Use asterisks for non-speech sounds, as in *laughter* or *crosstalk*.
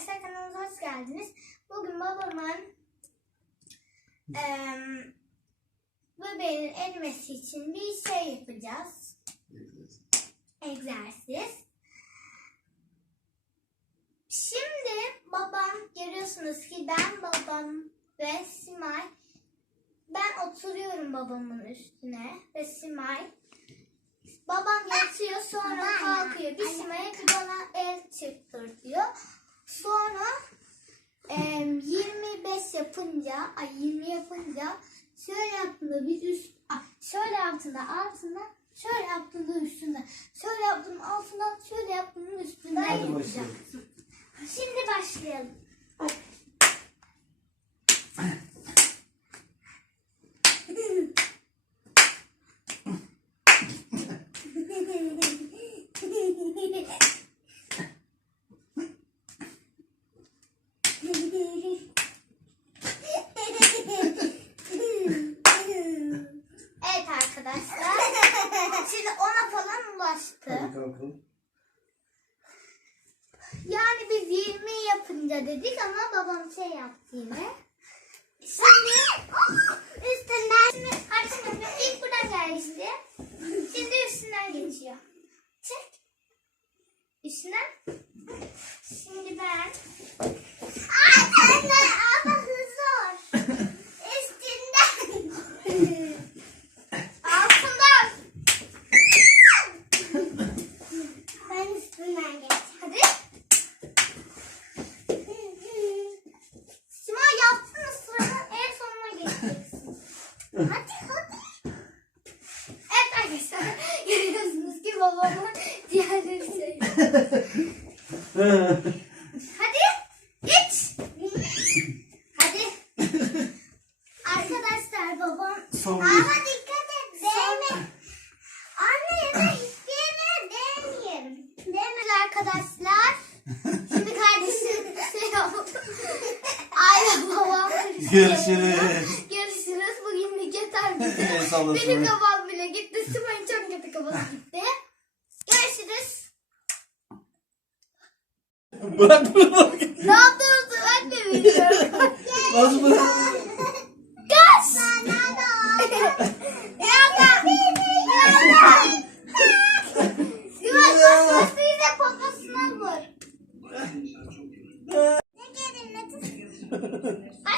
Arkadaşlar kanalımıza hoş geldiniz. Bugün babamın eee bebeğinin erimesi için bir şey yapacağız. Egzersiz. Şimdi babam görüyorsunuz ki ben babam ve Simay ben oturuyorum babamın üstüne ve Simay babam yatıyor sonra kalkıyor. Bir Simay'a bir bana el çırptırıyor. Sonra em, 25 yapınca, ay 20 yapınca şöyle yaptığında biz üst, şöyle yaptığında altında, şöyle yaptığında üstünde, şöyle yaptığında altından, şöyle yaptığında üstünden başlayalım. Şimdi başlayalım. Evet arkadaşlar. Şimdi ona Hadi kalkalım. Yani biz 20 yapınca dedik ama babam şey yaptı yine. Şimdi üstünden şimdi arkadaşlar ilk buradan gelmişti. Şimdi üstünden geçiyor. Çek. Üstünden. Şimdi ben. Ay anne ama hızlı ol. Üstünden. Altından. Ben üstünden geç. Hadi. Sima yaptın sıranın en sonuna geçeceksin. hadi hadi. Evet arkadaşlar görüyorsunuz ki babamın diğerleri şey. Hadi geç. Hadi. Arkadaşlar babam Son ama dikkat et değme. Anne ya da hiçbir yere değmeyelim. Değmez arkadaşlar. Şimdi kardeşim şey oldu. Ay babam. Görüşürüz. Görüşürüz. Bugünlük yeter bize. *laughs* Benim kafam bile gitti. Simay'ın çok kötü kafası gitti. Bırak bunu bırak. Ne yaptığınızı ben de bilmiyorum. Nasıl bırak? Kaç!